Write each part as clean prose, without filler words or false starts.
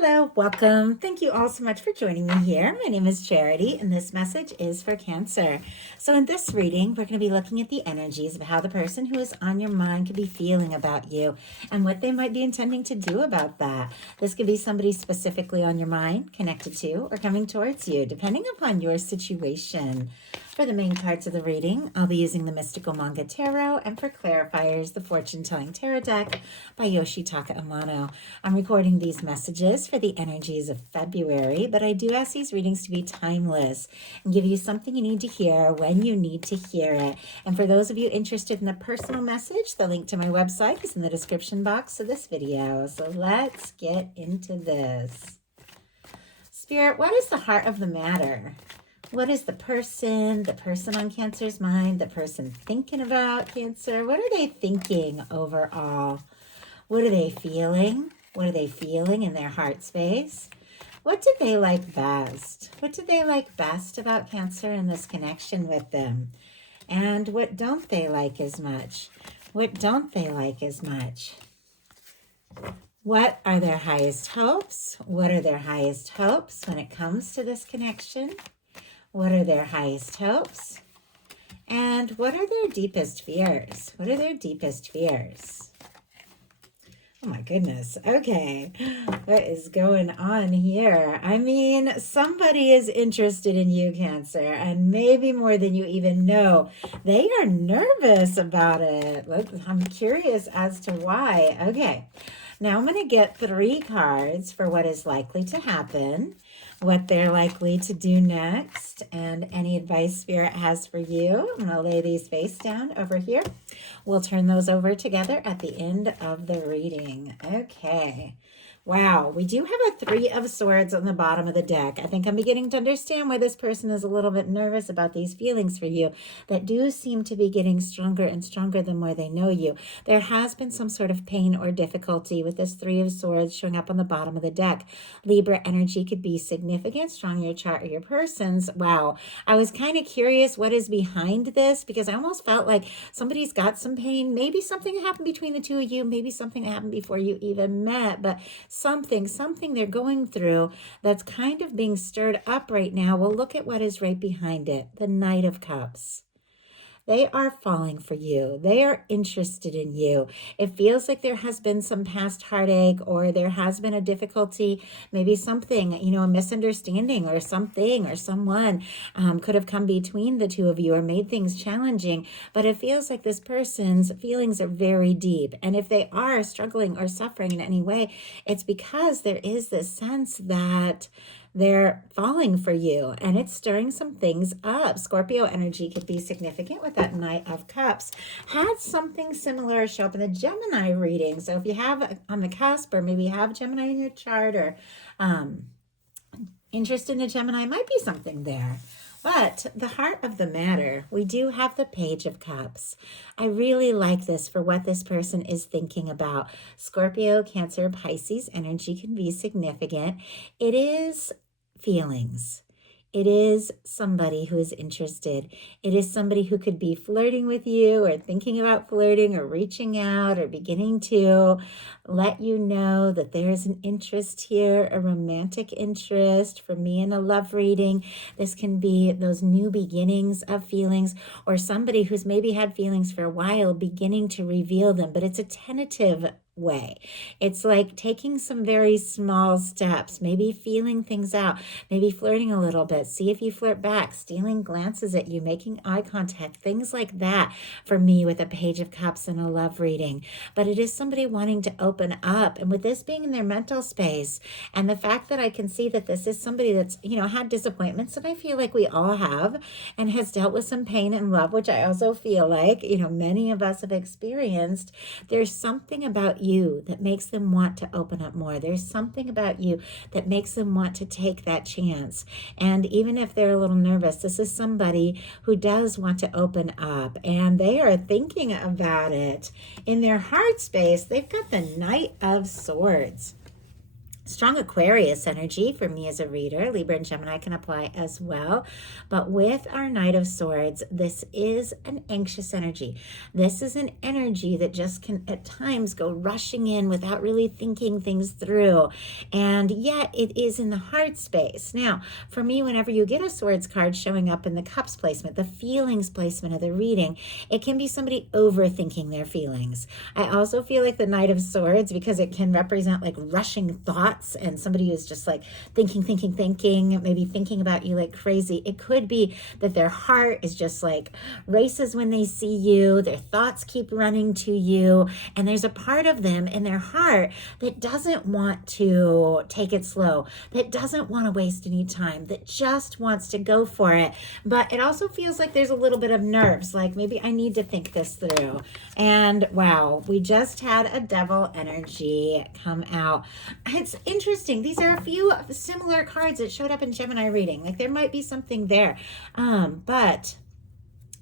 Hello, welcome. Thank you all so much for joining me here. My name is Charity, and this message is for Cancer. So, in this reading, we're going to be looking at the energies of how the person who is on your mind could be feeling about you and what they might be intending to do about that. This could be somebody specifically on your mind, connected to, or coming towards you, depending upon your situation. For the main parts of the reading, I'll be using the Mystical Manga Tarot, and for clarifiers, the Fortune Telling Tarot deck by Yoshitaka Amano. I'm recording these messages for the energies of February, but I do ask these readings to be timeless and give you something you need to hear when you need to hear it. And for those of you interested in a personal message, the link to my website is in the description box of this video. So let's get into this. Spirit, what is the heart of the matter? What is the person on Cancer's mind, the person thinking about Cancer? What are they thinking overall? What are they feeling? What are they feeling in their heart space? What do they like best? What do they like best about Cancer and this connection with them? And what don't they like as much? What don't they like as much? What are their highest hopes? What are their highest hopes when it comes to this connection? What are their highest hopes? And what are their deepest fears? What are their deepest fears? Oh my goodness. Okay. What is going on here? I mean, somebody is interested in you, Cancer, and maybe more than you even know. They are nervous about it. I'm curious as to why. Okay. Now I'm going to get 3 cards for what is likely to happen, what they're likely to do next, and any advice Spirit has for you. I'm going to lay these face down over here. We'll turn those over together at the end of the reading. Okay. Wow, we do have a 3 of Swords on the bottom of the deck. I think I'm beginning to understand why this person is a little bit nervous about these feelings for you that do seem to be getting stronger and stronger the more they know you. There has been some sort of pain or difficulty with this 3 of Swords showing up on the bottom of the deck. Libra energy could be significant, strong in your chart or your person's. Wow, I was kind of curious what is behind this because I almost felt like somebody's got some pain. Maybe something happened between the 2 of you. Maybe something happened before you even met, but something they're going through that's kind of being stirred up right now. We'll look at what is right behind it. The Knight of Cups. They are falling for you. They are interested in you. It feels like there has been some past heartache or there has been a difficulty, maybe something, a misunderstanding or something or someone could have come between the 2 of you or made things challenging. But it feels like this person's feelings are very deep. And if they are struggling or suffering in any way, it's because there is this sense that they're falling for you and it's stirring some things up. Scorpio energy could be significant with that Knight of Cups. Had something similar show up in the Gemini reading. So if you have on the cusp or maybe have Gemini in your chart or interest in the Gemini, might be something there. But the heart of the matter, we do have the Page of Cups. I really like this for what this person is thinking about. Scorpio, Cancer, Pisces energy can be significant. It is feelings. It is somebody who is interested. It is somebody who could be flirting with you or thinking about flirting or reaching out or beginning to let you know that there is an interest here, a romantic interest. For me in a love reading, this can be those new beginnings of feelings or somebody who's maybe had feelings for a while beginning to reveal them, but it's a tentative way. It's like taking some very small steps, maybe feeling things out, maybe flirting a little bit, see if you flirt back, stealing glances at you, making eye contact, things like that for me with a Page of Cups and a love reading. But it is somebody wanting to open up, and with this being in their mental space and the fact that I can see that this is somebody that's had disappointments that I feel like we all have and has dealt with some pain in love, which I also feel like many of us have experienced. There's something about you that makes them want to open up more. There's something about you that makes them want to take that chance. And even if they're a little nervous, this is somebody who does want to open up and they are thinking about it. In their heart space, they've got the Knight of Swords. strong Aquarius energy for me as a reader. Libra and Gemini can apply as well. But with our Knight of Swords, this is an anxious energy. This is an energy that just can at times go rushing in without really thinking things through. And yet it is in the heart space. Now, for me, whenever you get a Swords card showing up in the Cups placement, the feelings placement of the reading, it can be somebody overthinking their feelings. I also feel like the Knight of Swords, because it can represent like rushing thoughts and somebody who's just like thinking, maybe thinking about you like crazy. It could be that their heart is just like races when they see you. Their thoughts keep running to you. And there's a part of them in their heart that doesn't want to take it slow, that doesn't want to waste any time, that just wants to go for it. But it also feels like there's a little bit of nerves, like maybe I need to think this through. And wow, we just had a Devil energy come out. It's interesting. These are a few similar cards that showed up in Gemini reading. Like there might be something there. But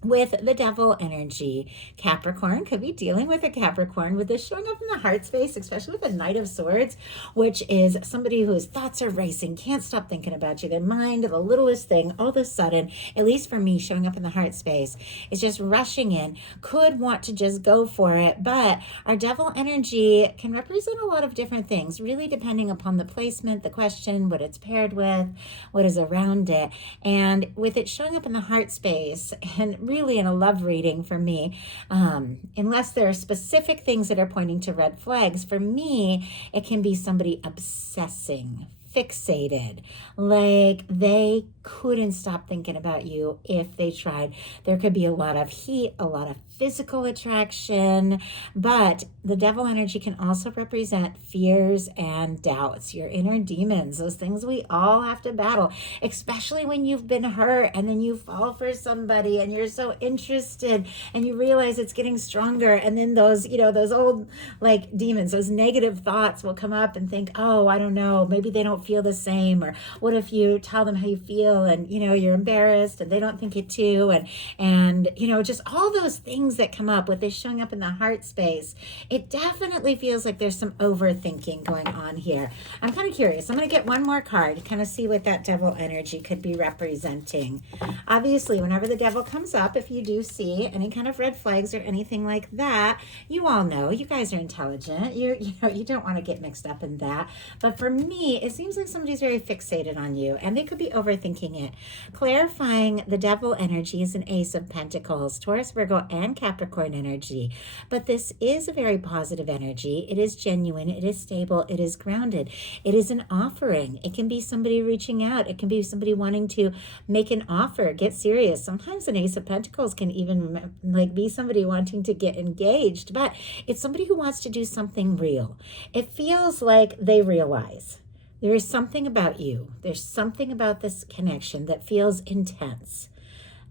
with the Devil energy, Capricorn could be dealing with a Capricorn with this showing up in the heart space, especially with the Knight of Swords, which is somebody whose thoughts are racing, can't stop thinking about you. Their mind, the littlest thing, all of a sudden, at least for me, showing up in the heart space, is just rushing in, could want to just go for it. But our Devil energy can represent a lot of different things, really depending upon the placement, the question, what it's paired with, what is around it. And with it showing up in the heart space, and really in a love reading for me, unless there are specific things that are pointing to red flags, for me, it can be somebody obsessing, fixated, like they couldn't stop thinking about you if they tried. There could be a lot of heat, a lot of physical attraction, but the Devil energy can also represent fears and doubts, your inner demons, those things we all have to battle, especially when you've been hurt and then you fall for somebody and you're so interested and you realize it's getting stronger. And then those, those old like demons, those negative thoughts will come up and think, oh, I don't know, maybe they don't feel the same. Or what if you tell them how you feel and, you're embarrassed and they don't think it too. And just all those things that come up with this showing up in the heart space, it definitely feels like there's some overthinking going on here. I'm kind of curious. I'm going to get one more card to kind of see what that Devil energy could be representing. Obviously, whenever the Devil comes up, if you do see any kind of red flags or anything like that, you all know, you guys are intelligent. You don't want to get mixed up in that. But for me, it seems like somebody's very fixated on you and they could be overthinking it. Clarifying the Devil energy is an Ace of Pentacles, Taurus, Virgo, and Capricorn energy. But this is a very positive energy. It is genuine. It is stable. It is grounded. It is an offering. It can be somebody reaching out. It can be somebody wanting to make an offer, get serious. Sometimes an Ace of Pentacles can even be somebody wanting to get engaged, but it's somebody who wants to do something real. It feels like they realize there is something about you. There's something about this connection that feels intense.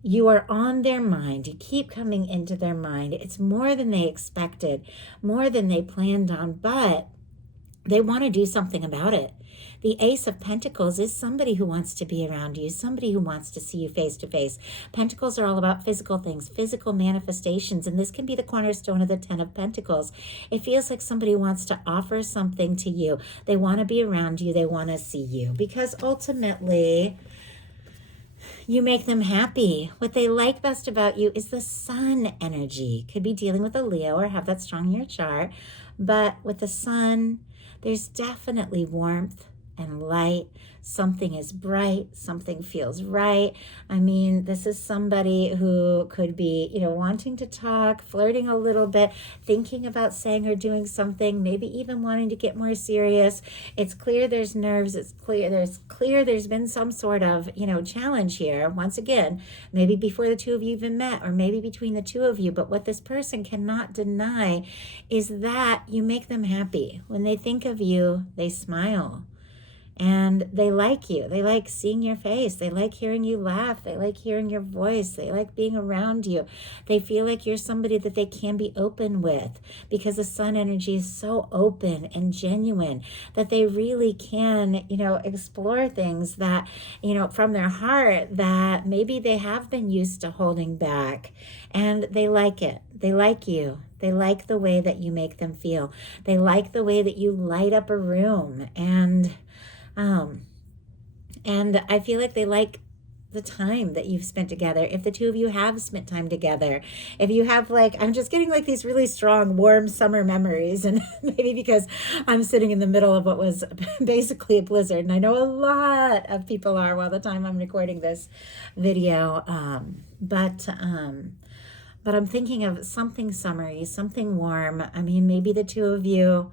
You are on their mind. You keep coming into their mind. It's more than they expected, more than they planned on, but they want to do something about it. The Ace of Pentacles is somebody who wants to be around you, somebody who wants to see you face to face. Pentacles are all about physical things, physical manifestations, and this can be the cornerstone of the Ten of Pentacles. It feels like somebody wants to offer something to you. They want to be around you. They want to see you because ultimately you make them happy. What they like best about you is the Sun energy. Could be dealing with a Leo or have that strong in your chart, but with the Sun, there's definitely warmth and light. Something is bright. Something feels right. I mean, this is somebody who could be, wanting to talk, flirting a little bit, thinking about saying or doing something, maybe even wanting to get more serious. It's clear there's nerves. It's clear there's been some sort of, challenge here. Once again, maybe before the two of you even met or maybe between the two of you. But what this person cannot deny is that you make them happy. When they think of you, they smile. And they like you. They like seeing your face. They like hearing you laugh. They like hearing your voice. They like being around you. They feel like you're somebody that they can be open with because the Sun energy is so open and genuine that they really can, explore things that, from their heart that maybe they have been used to holding back. And they like it. They like you. They like the way that you make them feel. They like the way that you light up a room. And I feel like they like the time that you've spent together. If the two of you have spent time together, if you have like, I'm just getting like these really strong, warm summer memories. And maybe because I'm sitting in the middle of what was basically a blizzard. And I know a lot of people are while the time I'm recording this video. But I'm thinking of something summery, something warm. I mean, maybe the two of you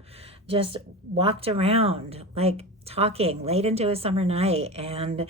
just walked around like talking late into a summer night, and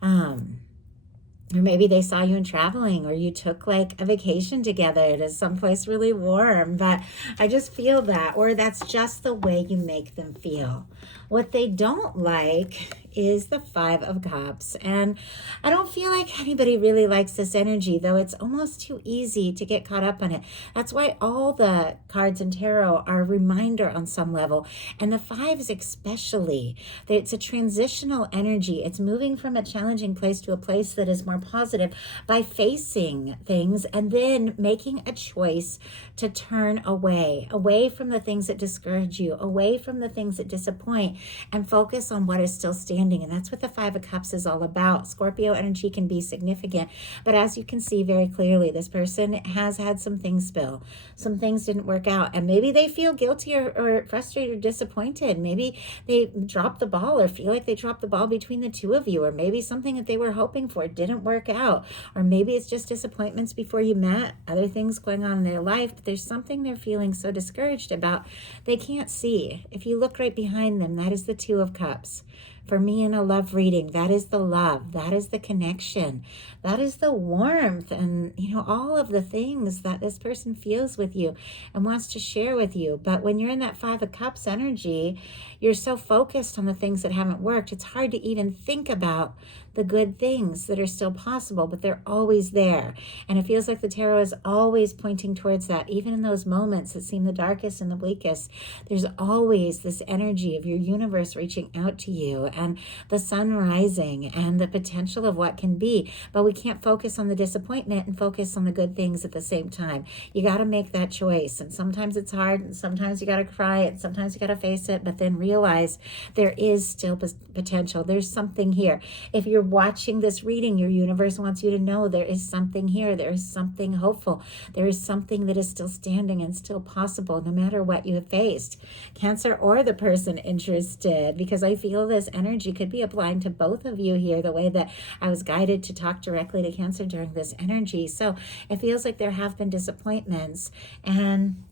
or maybe they saw you in traveling, or you took like a vacation together to someplace really warm. But I just feel that, or that's just the way you make them feel. What they don't like is the Five of Cups. And I don't feel like anybody really likes this energy, though it's almost too easy to get caught up on it. That's why all the cards in tarot are a reminder on some level. And the fives especially, that it's a transitional energy. It's moving from a challenging place to a place that is more positive by facing things and then making a choice to turn away from the things that discourage you, away from the things that disappoint, and focus on what is still standing. And that's what the Five of Cups is all about. Scorpio energy can be significant, but as you can see very clearly, this person has had some things spill. Some things didn't work out, and maybe they feel guilty or frustrated or disappointed. Maybe they dropped the ball or feel like they dropped the ball between the two of you, or maybe something that they were hoping for didn't work out, or maybe it's just disappointments before you met, other things going on in their life, but there's something they're feeling so discouraged about they can't see. If you look right behind them, that is the Two of Cups. For me in a love reading, that is the love, that is the connection, that is the warmth, and all of the things that this person feels with you and wants to share with you. But when you're in that Five of Cups energy, you're so focused on the things that haven't worked, it's hard to even think about the good things that are still possible, but they're always there. And it feels like the tarot is always pointing towards that. Even in those moments that seem the darkest and the bleakest, there's always this energy of your universe reaching out to you, and the sun rising, and the potential of what can be. But we can't focus on the disappointment and focus on the good things at the same time. You got to make that choice. And sometimes it's hard, and sometimes you got to cry it, sometimes you got to face it, but then realize there is still potential. There's something here. If you're watching this reading, your universe wants you to know there is something here. There is something hopeful. There is something that is still standing and still possible, no matter what you have faced. Cancer or the person interested, because I feel this energy could be applying to both of you here, the way that I was guided to talk directly to Cancer during this energy. So it feels like there have been disappointments, and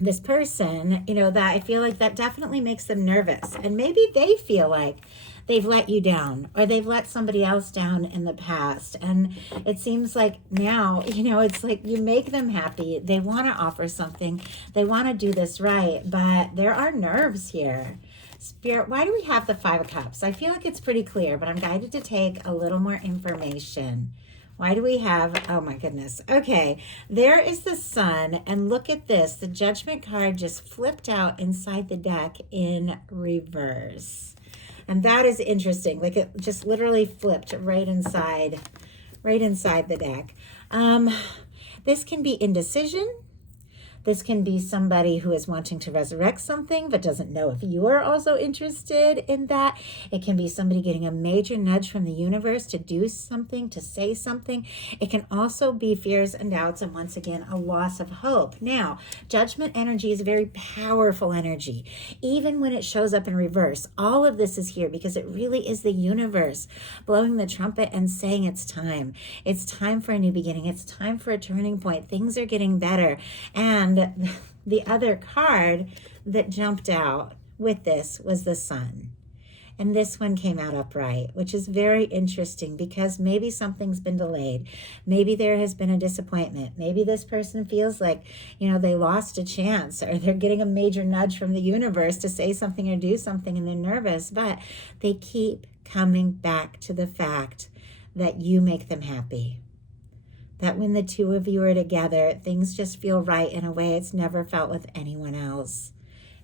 this person, that I feel like that definitely makes them nervous. And maybe they feel like they've let you down, or they've let somebody else down in the past. And it seems like now, it's like you make them happy. They want to offer something. They want to do this right, but there are nerves here. Spirit, why do we have the Five of Cups? I feel like it's pretty clear, but I'm guided to take a little more information. Why do we have, oh my goodness. Okay, there is the Sun, and look at this. The Judgment card just flipped out inside the deck in reverse. And that is interesting. Like it just literally flipped right inside the deck. This can be indecision. This can be somebody who is wanting to resurrect something but doesn't know if you are also interested in that. It can be somebody getting a major nudge from the universe to do something, to say something. It can also be fears and doubts, and once again, a loss of hope. Now, Judgment energy is a very powerful energy. Even when it shows up in reverse, all of this is here because it really is the universe blowing the trumpet and saying it's time. It's time for a new beginning. It's time for a turning point. Things are getting better. And the other card that jumped out with this was the Sun. And this one came out upright, which is very interesting because maybe something's been delayed. Maybe there has been a disappointment. Maybe this person feels like, they lost a chance, or they're getting a major nudge from the universe to say something or do something, and they're nervous, but they keep coming back to the fact that you make them happy. That when the two of you are together, things just feel right in a way it's never felt with anyone else.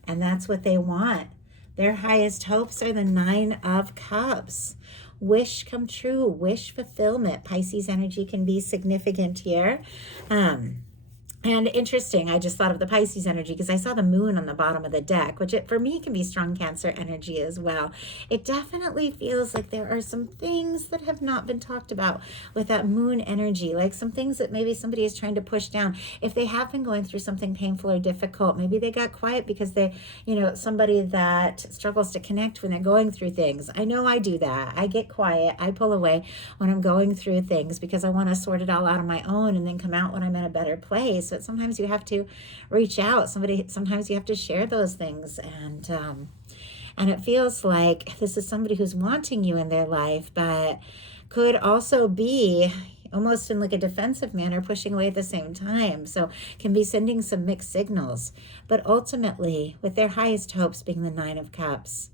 And that's what they want. Their highest hopes are the Nine of Cups. Wish come true, wish fulfillment. Pisces energy can be significant here. And interesting, I just thought of the Pisces energy because I saw the moon on the bottom of the deck, which for me can be strong Cancer energy as well. It definitely feels like there are some things that have not been talked about with that moon energy, like some things that maybe somebody is trying to push down. If they have been going through something painful or difficult, maybe they got quiet because they, somebody that struggles to connect when they're going through things. I know I do that. I get quiet. I pull away when I'm going through things because I want to sort it all out on my own and then come out when I'm in a better place. But sometimes you have to reach out. Sometimes you have to share those things. And it feels like this is somebody who's wanting you in their life, but could also be almost in like a defensive manner, pushing away at the same time. So can be sending some mixed signals. But ultimately, with their highest hopes being the Nine of Cups,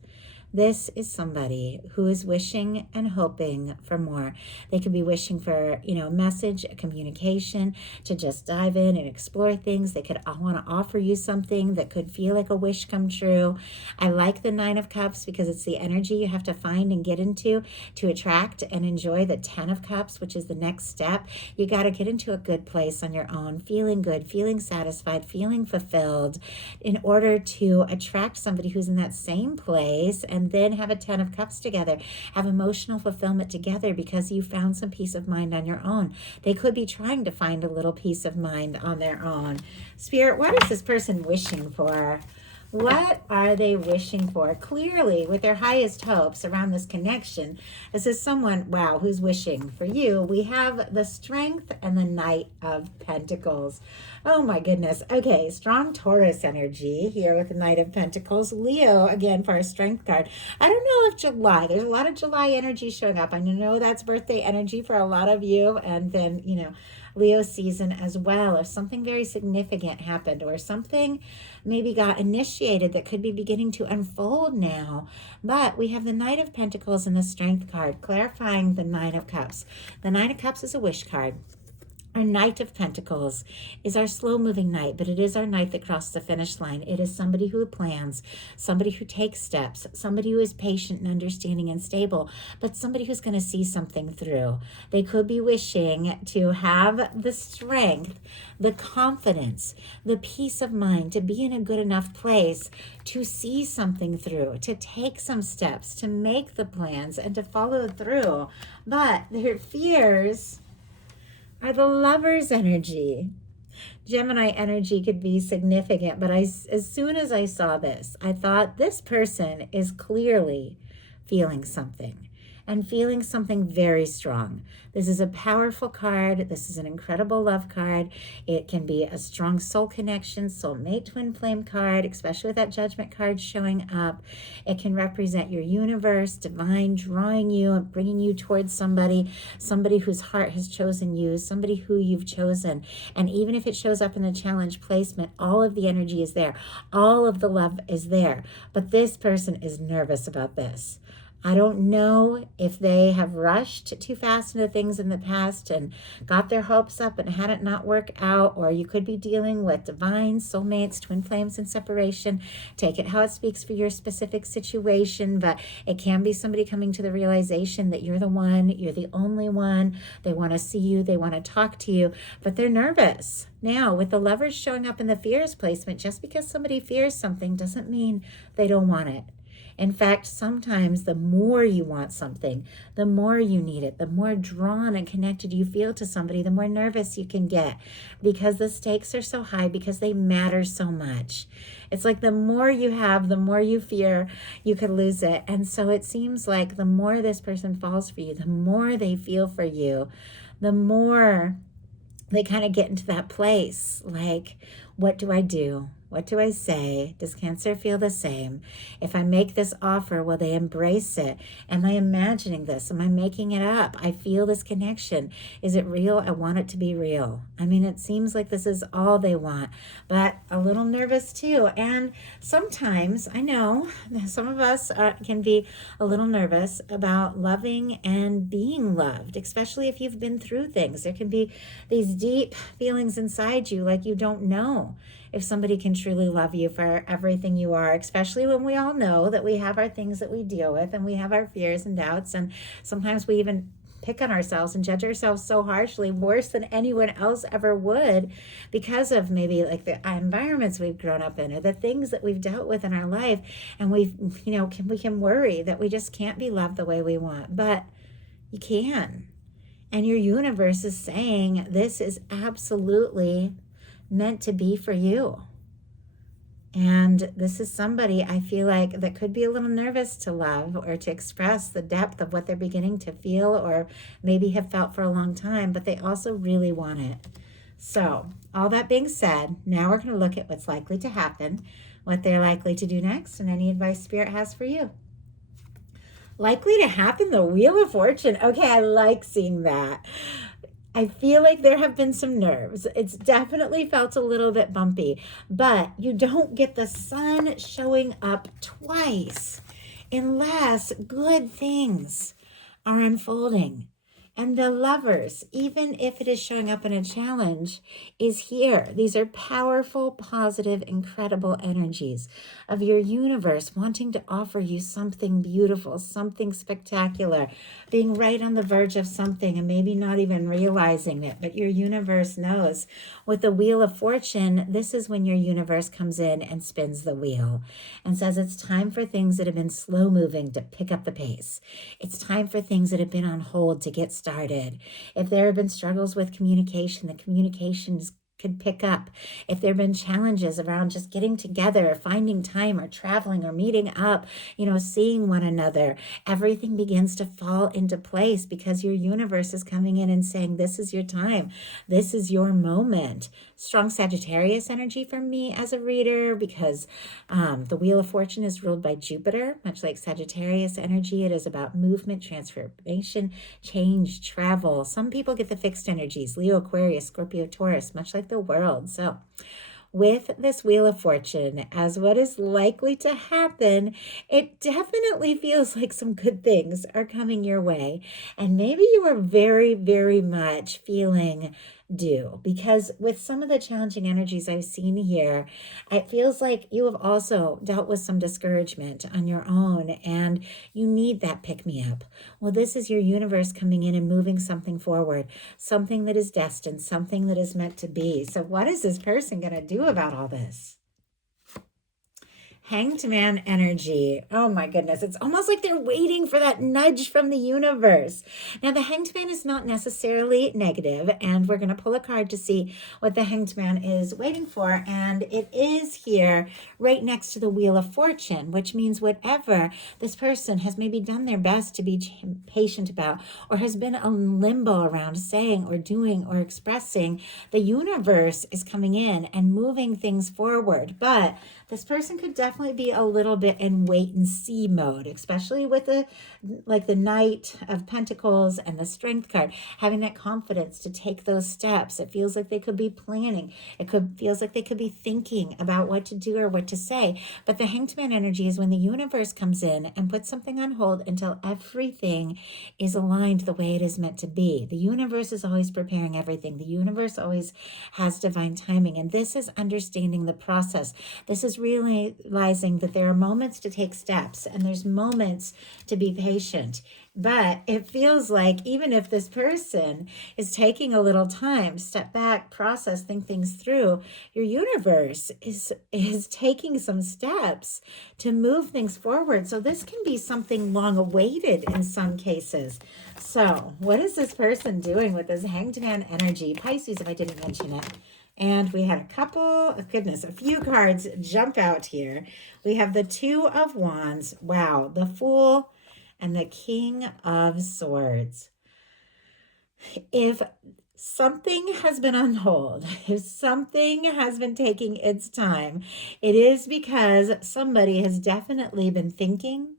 this is somebody who is wishing and hoping for more. They could be wishing for, a message, a communication, to just dive in and explore things. They could want to offer you something that could feel like a wish come true. I like the Nine of Cups because it's the energy you have to find and get into to attract and enjoy the 10 of Cups, which is the next step. You got to get into a good place on your own, feeling good, feeling satisfied, feeling fulfilled in order to attract somebody who's in that same place, and then have a 10 of Cups together, have emotional fulfillment together because you found some peace of mind on your own. They could be trying to find a little peace of mind on their own. Spirit, what is this person wishing for? What are they wishing for? Clearly, with their highest hopes around this connection, this is someone, wow, who's wishing for you. We have the Strength and the Knight of Pentacles. Oh my goodness. Okay, strong Taurus energy here with the Knight of Pentacles. Leo, again, for our Strength card. I don't know if July, there's a lot of July energy showing up. I know that's birthday energy for a lot of you. And then, Leo season as well. If something very significant happened or something maybe got initiated that could be beginning to unfold now. But we have the Knight of Pentacles and the Strength card, clarifying the Nine of Cups. The Nine of Cups is a wish card. Our Knight of Pentacles is our slow-moving knight, but it is our knight that crossed the finish line. It is somebody who plans, somebody who takes steps, somebody who is patient and understanding and stable, but somebody who's going to see something through. They could be wishing to have the strength, the confidence, the peace of mind to be in a good enough place to see something through, to take some steps, to make the plans, and to follow through. But their fears are the Lover's energy. Gemini energy could be significant, but as soon as I saw this, I thought this person is clearly feeling something, and feeling something very strong. This is a powerful card. This is an incredible love card. It can be a strong soul connection, soulmate twin flame card, especially with that Judgment card showing up. It can represent your universe, divine drawing you and bringing you towards somebody whose heart has chosen you, somebody who you've chosen. And even if it shows up in the challenge placement, all of the energy is there. All of the love is there. But this person is nervous about this. I don't know if they have rushed too fast into things in the past and got their hopes up and had it not work out, or you could be dealing with divine soulmates, twin flames, and separation. Take it how it speaks for your specific situation, but it can be somebody coming to the realization that you're the one, you're the only one. They want to see you, they want to talk to you, but they're nervous. Now, with the Lovers showing up in the fears placement, just because somebody fears something doesn't mean they don't want it. In fact, sometimes the more you want something, the more you need it, the more drawn and connected you feel to somebody, the more nervous you can get because the stakes are so high, because they matter so much. It's like the more you have, the more you fear you could lose it. And so it seems like the more this person falls for you, the more they feel for you, the more they kind of get into that place like, what do I do? What do I say? Does Cancer feel the same? If I make this offer, will they embrace it? Am I imagining this? Am I making it up? I feel this connection. Is it real? I want it to be real. I mean, it seems like this is all they want, but a little nervous too. And sometimes, I know, some of us can be a little nervous about loving and being loved, especially if you've been through things. There can be these deep feelings inside you like you don't know if somebody can truly love you for everything you are, especially when we all know that we have our things that we deal with and we have our fears and doubts, and sometimes we even pick on ourselves and judge ourselves so harshly, worse than anyone else ever would, because of maybe like the environments we've grown up in or the things that we've dealt with in our life. And we can worry that we just can't be loved the way we want, but you can. And your universe is saying this is absolutely meant to be for you. And this is somebody I feel like that could be a little nervous to love or to express the depth of what they're beginning to feel or maybe have felt for a long time, but they also really want it. So all that being said, now we're going to look at what's likely to happen, what they're likely to do next, and any advice Spirit has for you. Likely to happen, the Wheel of Fortune. Okay, I like seeing that. I feel like there have been some nerves. It's definitely felt a little bit bumpy, but you don't get the sun showing up twice unless good things are unfolding. And the Lovers, even if it is showing up in a challenge, is here. These are powerful, positive, incredible energies of your universe wanting to offer you something beautiful, something spectacular, being right on the verge of something and maybe not even realizing it, but your universe knows. With the Wheel of Fortune, this is when your universe comes in and spins the wheel and says it's time for things that have been slow moving to pick up the pace. It's time for things that have been on hold to get started. If there have been struggles with communication, the communications could pick up. If there have been challenges around just getting together or finding time or traveling or meeting up, seeing one another, everything begins to fall into place because your universe is coming in and saying, this is your time. This is your moment. Strong Sagittarius energy for me as a reader because the Wheel of Fortune is ruled by Jupiter, much like Sagittarius energy. It is about movement, transformation, change, travel. Some people get the fixed energies, Leo, Aquarius, Scorpio, Taurus, much like the world. So with this Wheel of Fortune as what is likely to happen, it definitely feels like some good things are coming your way. And maybe you are very, very much feeling due, because with some of the challenging energies I've seen here, it feels like you have also dealt with some discouragement on your own and you need that pick me up. Well, this is your universe coming in and moving something forward, something that is destined, something that is meant to be. So what is this person going to do about all this? Hanged Man energy. Oh my goodness. It's almost like they're waiting for that nudge from the universe. Now, the Hanged Man is not necessarily negative, and we're going to pull a card to see what the Hanged Man is waiting for. And it is here right next to the Wheel of Fortune, which means whatever this person has maybe done their best to be patient about or has been in limbo around saying or doing or expressing, the universe is coming in and moving things forward. But this person could definitely be a little bit in wait and see mode, especially with the Knight of Pentacles and the Strength card, having that confidence to take those steps. It feels like they could be planning. Feels like they could be thinking about what to do or what to say. But the Hanged Man energy is when the universe comes in and puts something on hold until everything is aligned the way it is meant to be. The universe is always preparing everything. The universe always has divine timing. And this is understanding the process. This is realizing that there are moments to take steps and there's moments to be patient. But it feels like even if this person is taking a little time, step back, process, think things through, your universe is taking some steps to move things forward. So this can be something long awaited in some cases. So what is this person doing with this Hanged Man energy? Pisces, if I didn't mention it. And we had a few cards jump out here. We have the Two of Wands. Wow, the Fool and the King of Swords. If something has been on hold, if something has been taking its time, it is because somebody has definitely been thinking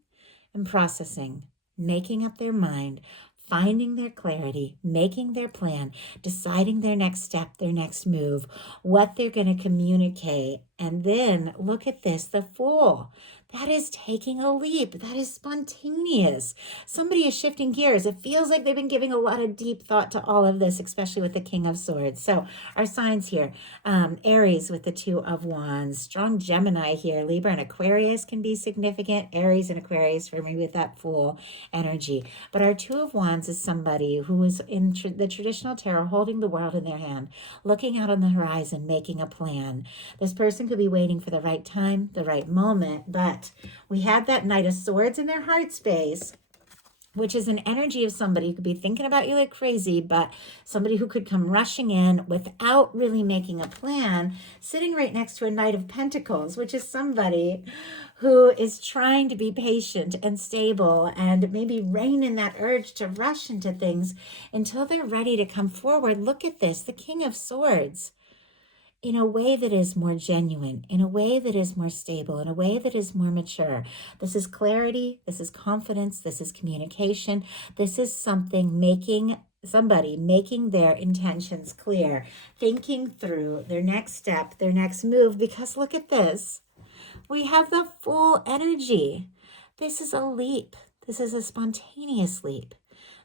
and processing, making up their mind, finding their clarity, making their plan, deciding their next step, their next move, what they're going to communicate. And then look at this, the Fool. That is taking a leap. That is spontaneous. Somebody is shifting gears. It feels like they've been giving a lot of deep thought to all of this, especially with the King of Swords. So our signs here, Aries with the Two of Wands, strong Gemini here. Libra and Aquarius can be significant. Aries and Aquarius for me with that Fool energy. But our Two of Wands is somebody who is in the traditional tarot holding the world in their hand, looking out on the horizon, making a plan. This person could be waiting for the right time, the right moment, but we had that Knight of Swords in their heart space, which is an energy of somebody who could be thinking about you like crazy, but somebody who could come rushing in without really making a plan, sitting right next to a Knight of Pentacles, which is somebody who is trying to be patient and stable and maybe rein in that urge to rush into things until they're ready to come forward. Look at this, the King of Swords, in a way that is more genuine, in a way that is more stable, in a way that is more mature. This is clarity, this is confidence, this is communication. This is somebody making their intentions clear, thinking through their next step, their next move, because look at this. We have the Fool energy. This is a leap. This is a spontaneous leap.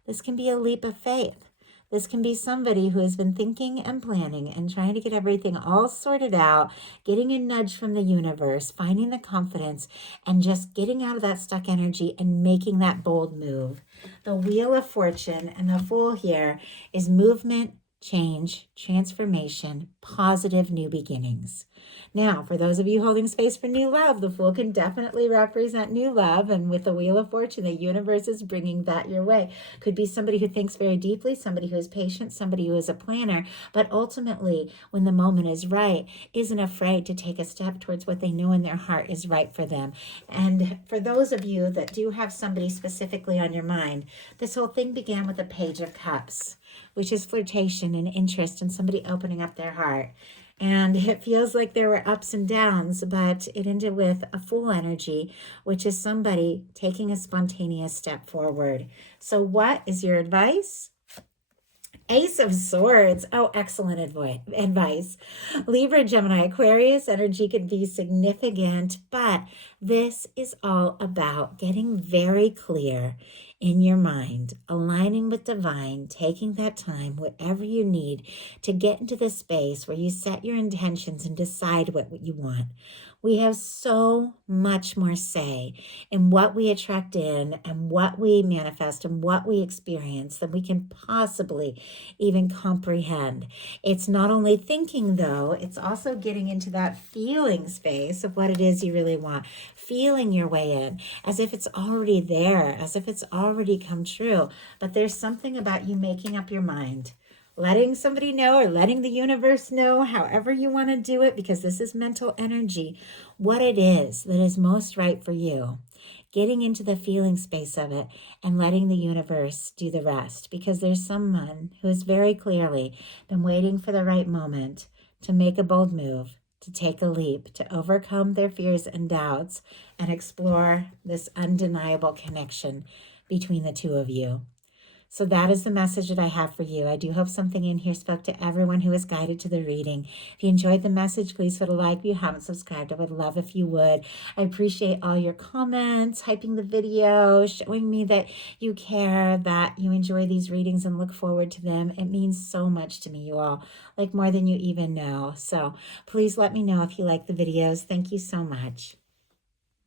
This can be a leap of faith. This can be somebody who has been thinking and planning and trying to get everything all sorted out, getting a nudge from the universe, finding the confidence, and just getting out of that stuck energy and making that bold move. The Wheel of Fortune and the Fool here is movement, change, transformation, positive new beginnings. Now, for those of you holding space for new love, the Fool can definitely represent new love. And with the Wheel of Fortune, the universe is bringing that your way. Could be somebody who thinks very deeply, somebody who is patient, somebody who is a planner, but ultimately, when the moment is right, isn't afraid to take a step towards what they know in their heart is right for them. And for those of you that do have somebody specifically on your mind, this whole thing began with the Page of Cups, which is flirtation and interest and somebody opening up their heart. And it feels like there were ups and downs, but it ended with a Fool energy, which is somebody taking a spontaneous step forward. So what is your advice? Ace of Swords. Oh, excellent advice. Libra, Gemini, Aquarius energy can be significant, but this is all about getting very clear in your mind, aligning with divine, taking that time, whatever you need to get into the space where you set your intentions and decide what you want. We have so much more say in what we attract in and what we manifest and what we experience than we can possibly even comprehend. It's not only thinking, though, it's also getting into that feeling space of what it is you really want, feeling your way in as if it's already there, as if it's already come true. But there's something about you making up your mind, letting somebody know or letting the universe know, however you want to do it, because this is mental energy, what it is that is most right for you. Getting into the feeling space of it and letting the universe do the rest, because there's someone who has very clearly been waiting for the right moment to make a bold move, to take a leap, to overcome their fears and doubts and explore this undeniable connection between the two of you. So that is the message that I have for you. I do hope something in here spoke to everyone who was guided to the reading. If you enjoyed the message, please put a like. If you haven't subscribed, I would love if you would. I appreciate all your comments, hyping the video, showing me that you care, that you enjoy these readings and look forward to them. It means so much to me, you all, like more than you even know. So please let me know if you like the videos. Thank you so much.